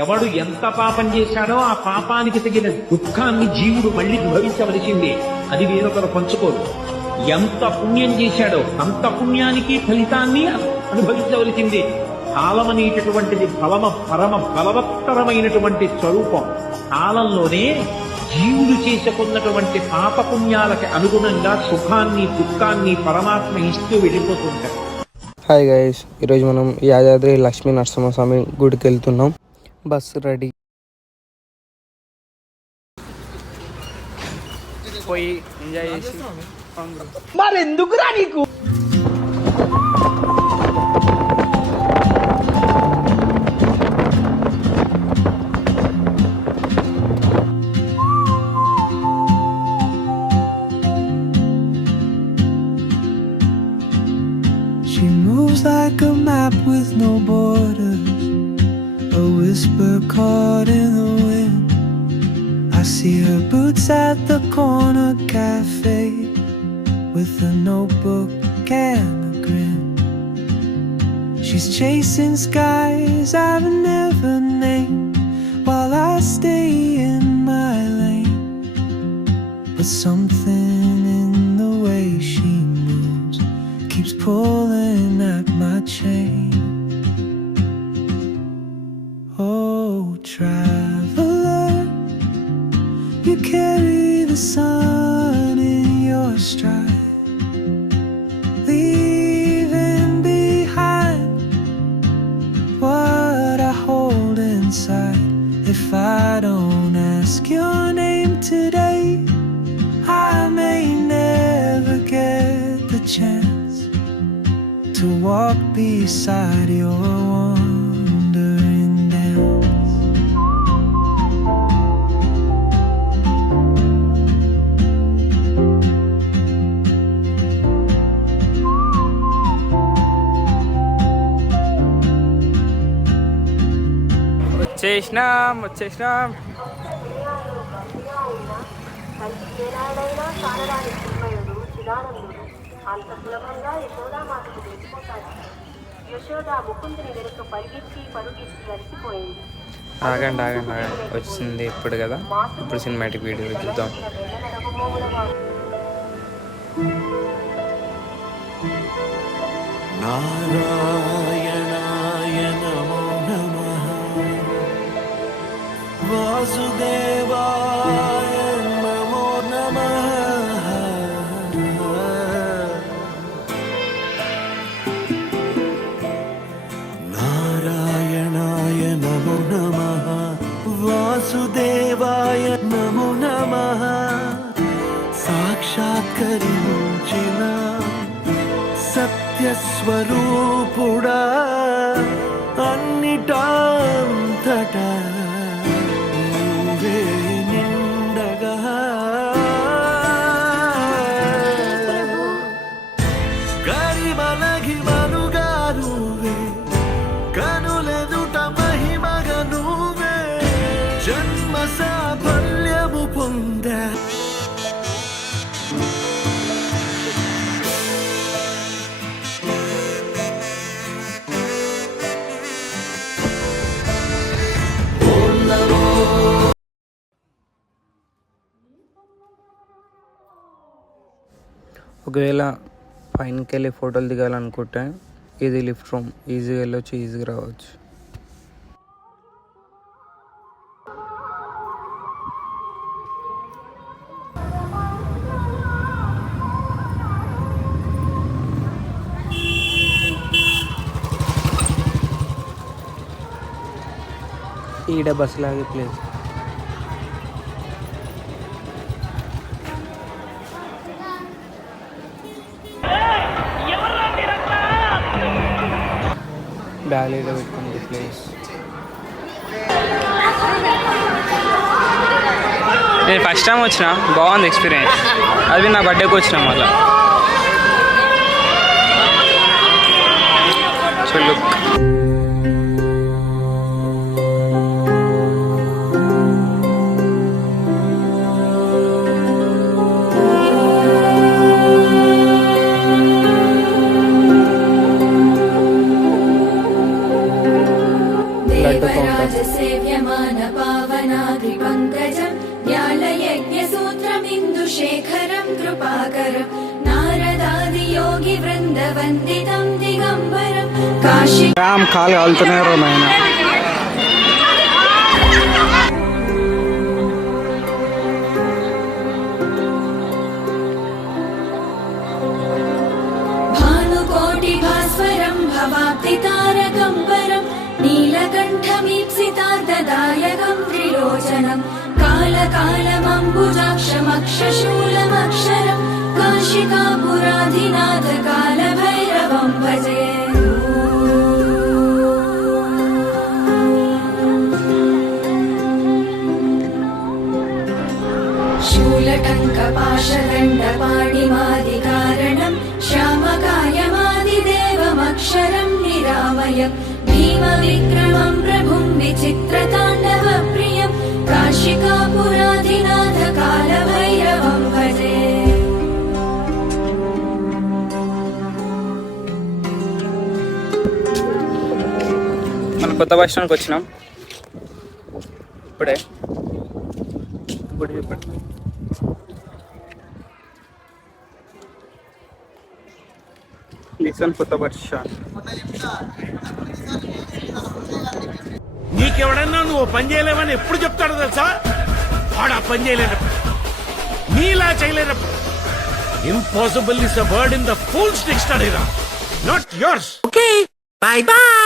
ఎవడు ఎంత పాపం చేశాడో ఆ పాపానికి తగిన దుఃఖాన్ని జీవుడు మళ్ళీ భవించవలసిందే. అది వేరొకరు పంచుకోరు. ఎంత పుణ్యం చేశాడో అంత పుణ్యానికి ఫలితాన్ని అనుభవించవలసిందే. కాలం అనేటటువంటిది పరమ బలవత్తరమైనటువంటి స్వరూపం. కాలంలోనే జీవులు చేసుకున్నటువంటి పాపపుణ్యాలకి అనుగుణంగా సుఖాన్ని దుఃఖాన్ని పరమాత్మ ఇస్తూ వెళ్ళిపోతుంటాడు. హాయ్ గైస్, ఈరోజు మనం యాదాద్రి లక్ష్మీ నరసింహస్వామి గుడికి వెళ్తున్నాం. బస్ రెడీ, పోయి ఎంజాయ్ చేసి మరెందుకురా నీకు. She moves like a map with no borders, a whisper caught in the wind. I see her boots at the corner cafe with a notebook and a grin. She's chasing skies I've never named while I stay in my lane. But something in the way she moves keeps pulling at my chain. Oh, traveler, you carry the sun in your stride, leaving behind what I hold inside. If I don't ask your name today, I may never get the chance to walk beside your wandering dance. వచ్చేసినాం. అంత సులభంగా యశోదామాతకు తెలిసిపోతాడు. యశోద ముకుందుని వెనుక పరుగిచ్చి అలసిపోయింది. ఆగండి, వచ్చింది ఇప్పుడు కదా. ఇప్పుడు cinematic video చూద్దాం. నారాయణాయ నమో నమః, వాసుదేవాయ నమో నమః, నారాయణాయ నమో నమః, వాసుదేవాయ నమో నమః. సాక్షాత్కరించిన సత్యస్వరూపుడా, అన్నిటాంతటా నువ్వే నిండగా, గరిమలగిమలుగా నువ్వే, కనులెదుట మహిమగా నువ్వే, జన్మ సాఫల్యము పొందా. ఒకవేళ పైనకి వెళ్ళి ఫోటోలు దిగాలనుకుంటే ఇది లిఫ్ట్ రూమ్, ఈజీగా వెళ్ళొచ్చు, ఈజీగా రావచ్చు. ఈడ బస్సు లాగే ప్లేస్. బ్యాలీలో పెట్టుకుంది ప్లేస్. నేను ఫస్ట్ టైం వచ్చిన, బాగుంది ఎక్స్పీరియన్స్. అది నా బర్త్డేకి వచ్చిన మళ్ళీ. చూడు లడ్డు కౌంటర్. సేవ్యమాన పావనాద్రి పంకజం జ్ఞానయజ్ఞసూత్రమిందుశేఖరం కృపాకరం నారదాది యోగి వృంద వందితం దిగంబరం కాశీ రామ్ కాలు కాలుతున్నారు నాయన. భానుకోటి భాస్వరం భవాబ్ది తారకం పరం నీలకంఠమీప్సితార్దదాయకం త్రిలోచనం కాలకాలమంబుజాక్షమక్షశూలమక్షరం కాశికాపురాధినాథ కాలభైరవం భజే శూలటङ्कपाशदण्डपाणिमादिकारणं श्यामकायमादिदेवमक्षरं निरामयं भीमविक्रमं प्रभुं विचित्रताण्डवप्रियं काशिकापुराधिनाथ कालभैरवं भजे మనం కొత్త బస్ స్టాండ్కి వచ్చినాం ఇప్పుడే. ఇప్పుడు చెప్పండి. నిక్సన్ కొత్త బస్ స్టాండ్. నీకెవడన్నా నువ్వు పని చేయలేవని ఎప్పుడు చెప్తాడో తెలుసా? వాడు ఆ పని చేయలేనప్పుడు, నీలా చేయలేనప్పుడు. Impossible is a word in the fools dictionary రా, not yours. Okay, bye bye.